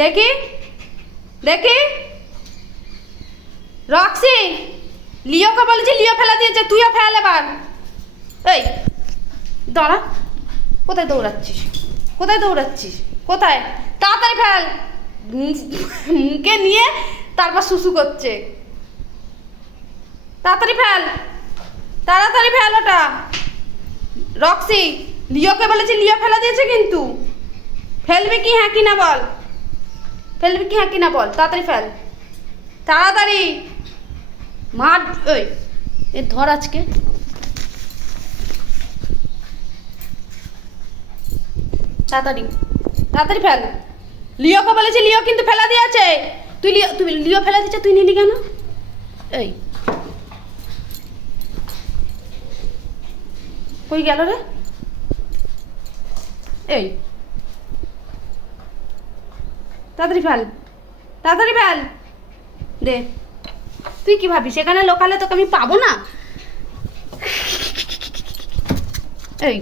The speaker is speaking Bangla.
দেখি দেখি। রক্সি, লিওকে বলেছি, লিও ফেলা দিয়েছে, তুইও ফেল এবার। এই দাঁড়া, কোথায় দৌড়াচ্ছিস? কোথায় দৌড়াচ্ছিস? কোথায়? তাড়াতাড়ি ফেল। মুখে নিয়ে তারপর শুশু করছে। তাড়াতাড়ি ফেল, তাড়াতাড়ি ফেল ওটা। রক্সি, লিওকে বলেছি, লিও ফেলা দিয়েছে কিন্তু। ফেলবি কি হ্যাঁ কি না বল, ফেলবি কি হ্যাঁ কি না বল, তাড়াতাড়ি ফেল, তাড়াতাড়ি মার। ওই এ ধর আজকে। তাড়াতাড়ি তাড়াতাড়ি ফেল। লিওকে বলেছি, লিও কিন্তু ফেলা দিয়েছে। তুই লিও ফেলা দিয়েছে, তুই নিলি কেন? এই কই গেল রে? এই তাড়াতাড়ি ফেল, তাড়াতাড়ি ফেল দে। তুই কি ভাবিস এখানে লোকালে তোকে আমি পাবো না? এই